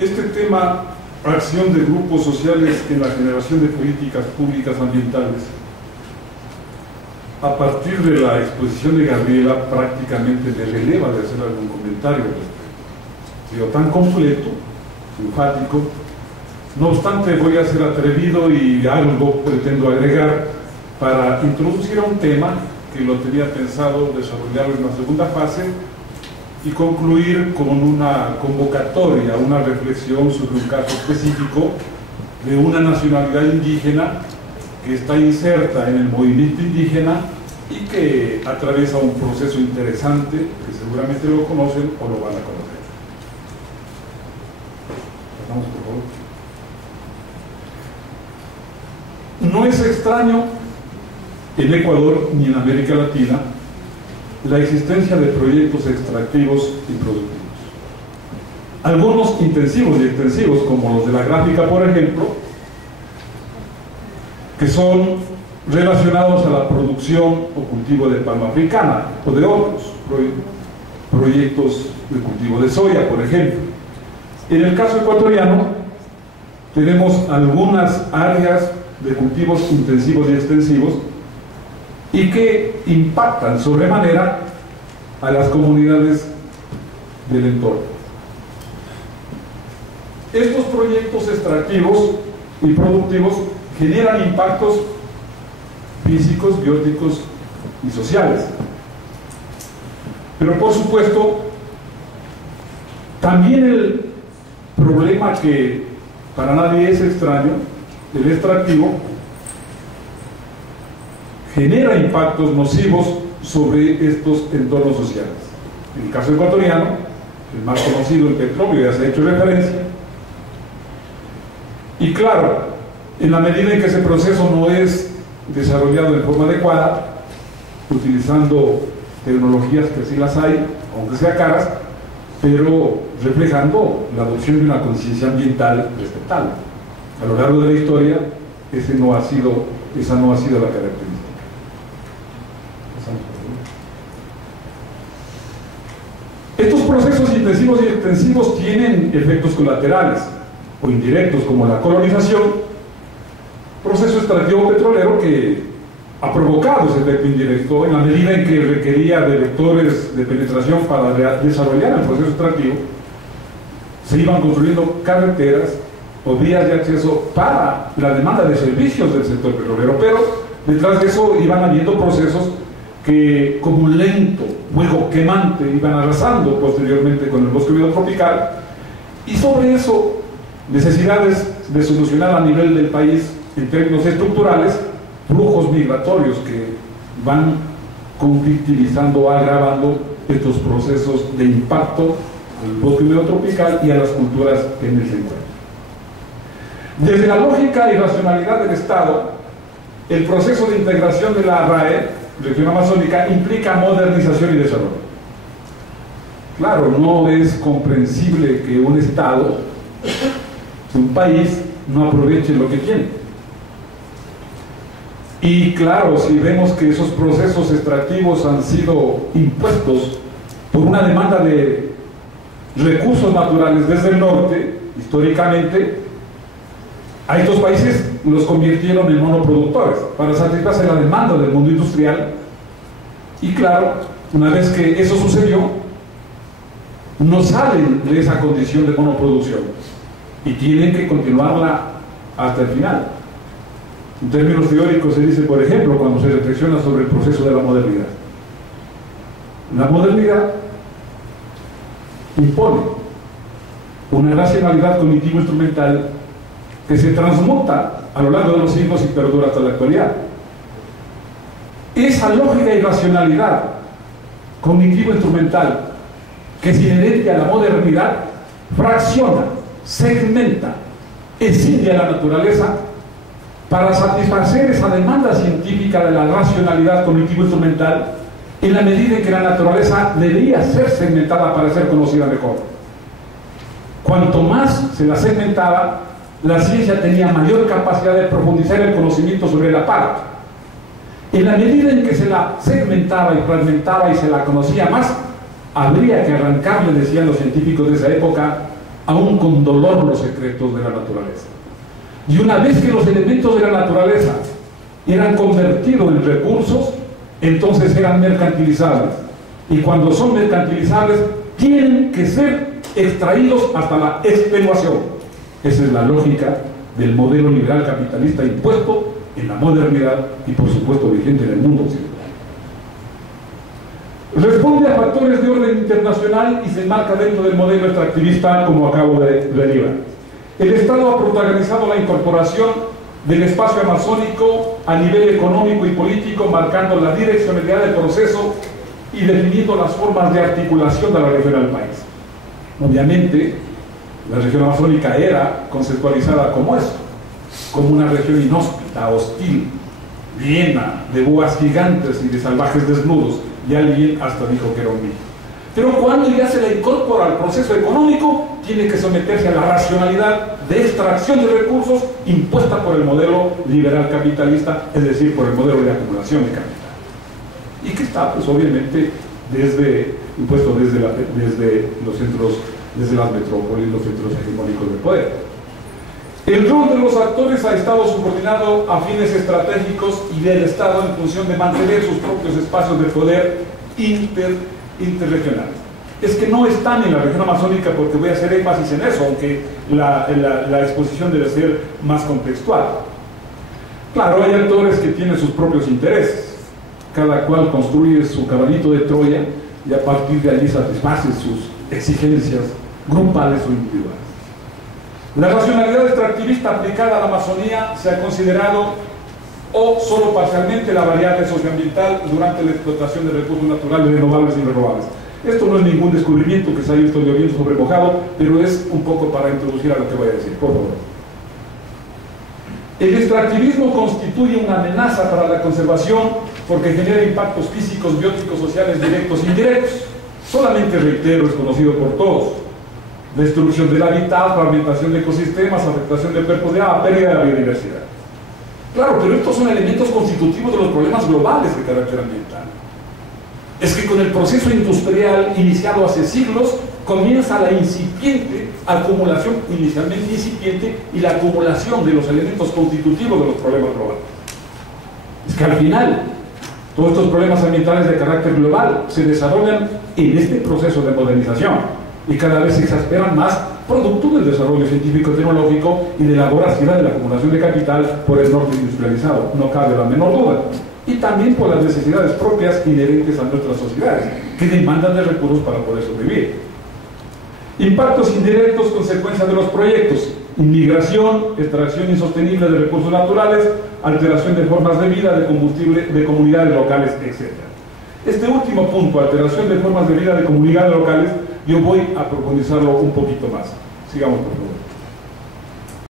Este tema, acción de grupos sociales en la generación de políticas públicas ambientales, a partir de la exposición de Gabriela, prácticamente me releva de hacer algún comentario al respecto. Ha sido tan completo, enfático. No obstante, voy a ser atrevido y algo pretendo agregar para introducir a un tema que lo tenía pensado desarrollar en la segunda fase y concluir con una convocatoria, una reflexión sobre un caso específico de una nacionalidad indígena que está inserta en el movimiento indígena y que atraviesa un proceso interesante que seguramente lo conocen o lo van a conocer. Pasamos, por favor. No es extraño en Ecuador ni en América Latina la existencia de proyectos extractivos y productivos. Algunos intensivos y extensivos, como los de la gráfica, por ejemplo, que son relacionados a la producción o cultivo de palma africana o de otros proyectos de cultivo de soya, por ejemplo. En el caso ecuatoriano tenemos algunas áreas de cultivos intensivos y extensivos y que impactan sobremanera a las comunidades del entorno. Estos proyectos extractivos y productivos generan impactos físicos, bióticos y sociales. Pero por supuesto, también el problema que para nadie es extraño, el extractivo, genera impactos nocivos sobre estos entornos sociales. En el caso ecuatoriano, el más conocido, el petróleo, ya se ha hecho referencia. Y claro, en la medida en que ese proceso no es desarrollado de forma adecuada, utilizando tecnologías que sí las hay, aunque sean caras, pero reflejando la adopción de una conciencia ambiental respetable. A lo largo de la historia, esa no ha sido la característica. Estos procesos intensivos y extensivos tienen efectos colaterales o indirectos, como la colonización, proceso extractivo petrolero que ha provocado ese efecto indirecto en la medida en que requería de vectores de penetración para desarrollar el proceso extractivo. Se iban construyendo carreteras o vías de acceso para la demanda de servicios del sector petrolero, pero detrás de eso iban habiendo procesos que, como un lento fuego quemante, iban arrasando posteriormente con el bosque húmedo tropical, y sobre eso necesidades de solucionar a nivel del país en términos estructurales flujos migratorios que van conflictivizando o agravando estos procesos de impacto al bosque húmedo tropical y a las culturas en el centro. Desde la lógica y racionalidad del Estado, el proceso de integración de la RAE, región amazónica, implica modernización y desarrollo. Claro, no es comprensible que un Estado, un país, no aproveche lo que tiene. Y claro, si vemos que esos procesos extractivos han sido impuestos por una demanda de recursos naturales desde el norte, históricamente, a estos países los convirtieron en monoproductores para satisfacer la demanda del mundo industrial. Y claro, una vez que eso sucedió, no salen de esa condición de monoproducción y tienen que continuarla hasta el final. En términos teóricos se dice, por ejemplo, cuando se reflexiona sobre el proceso de la modernidad, la modernidad impone una racionalidad cognitivo-instrumental que se transmuta a lo largo de los siglos y perdura hasta la actualidad. Esa lógica y racionalidad cognitivo-instrumental que es inherente a la modernidad fracciona, segmenta, escinde a la naturaleza para satisfacer esa demanda científica de la racionalidad cognitivo-instrumental en la medida en que la naturaleza debía ser segmentada para ser conocida mejor. Cuanto más se la segmentaba, la ciencia tenía mayor capacidad de profundizar el conocimiento sobre la parte. En la medida en que se la segmentaba y fragmentaba y se la conocía más, habría que arrancarle, decían los científicos de esa época, aún con dolor, los secretos de la naturaleza. Y una vez que los elementos de la naturaleza eran convertidos en recursos, entonces eran mercantilizables. Y cuando son mercantilizables, tienen que ser extraídos hasta la extenuación. Esa es la lógica del modelo liberal capitalista impuesto en la modernidad y por supuesto vigente en el mundo occidental. Responde a factores de orden internacional y se enmarca dentro del modelo extractivista, como acabo de derivar. El Estado ha protagonizado la incorporación del espacio amazónico a nivel económico y político, marcando la direccionalidad del proceso y definiendo las formas de articulación de la región al país. Obviamente, la región amazónica era conceptualizada como eso, como una región inhóspita, hostil, llena de boas gigantes y de salvajes desnudos, y alguien hasta dijo que era un mito. Pero cuando ya se le incorpora al proceso económico, tiene que someterse a la racionalidad de extracción de recursos impuesta por el modelo liberal capitalista, es decir, por el modelo de acumulación de capital. Y que está, pues obviamente, impuesto desde los centros, desde las metrópolis, los centros hegemónicos de poder. El rol de los actores ha estado subordinado a fines estratégicos y del Estado en función de mantener sus propios espacios de poder interregionales. Es que no están en la región amazónica, porque voy a hacer énfasis en eso, aunque la exposición debe ser más contextual. Claro, hay actores que tienen sus propios intereses, cada cual construye su caballito de Troya y a partir de allí satisface sus exigencias grupales o individuales. La racionalidad extractivista aplicada a la Amazonía se ha considerado o solo parcialmente la variable socioambiental durante la explotación de recursos naturales renovables y renovables. Esto no es ningún descubrimiento que se haya visto lloviendo sobre mojado, pero es un poco para introducir a lo que voy a decir, por favor. El extractivismo constituye una amenaza para la conservación porque genera impactos físicos, bióticos, sociales, directos e indirectos. Solamente, reitero, es conocido por todos: destrucción del hábitat, fragmentación de ecosistemas, afectación del cuerpo de agua, pérdida de la biodiversidad. Claro, pero estos son elementos constitutivos de los problemas globales de carácter ambiental. Es que con el proceso industrial iniciado hace siglos, comienza la incipiente acumulación, inicialmente incipiente, y la acumulación de los elementos constitutivos de los problemas globales. Es que al final, todos estos problemas ambientales de carácter global se desarrollan en este proceso de modernización y cada vez se exasperan más, producto del desarrollo científico-tecnológico y de la voracidad de la acumulación de capital por el norte industrializado, no cabe la menor duda, y también por las necesidades propias inherentes a nuestras sociedades, que demandan de recursos para poder sobrevivir. Impactos indirectos, consecuencia de los proyectos: inmigración, extracción insostenible de recursos naturales, alteración de formas de vida, de combustible, de comunidades locales, etc. Este último punto, alteración de formas de vida de comunidades locales, yo voy a profundizarlo un poquito más. Sigamos, por favor.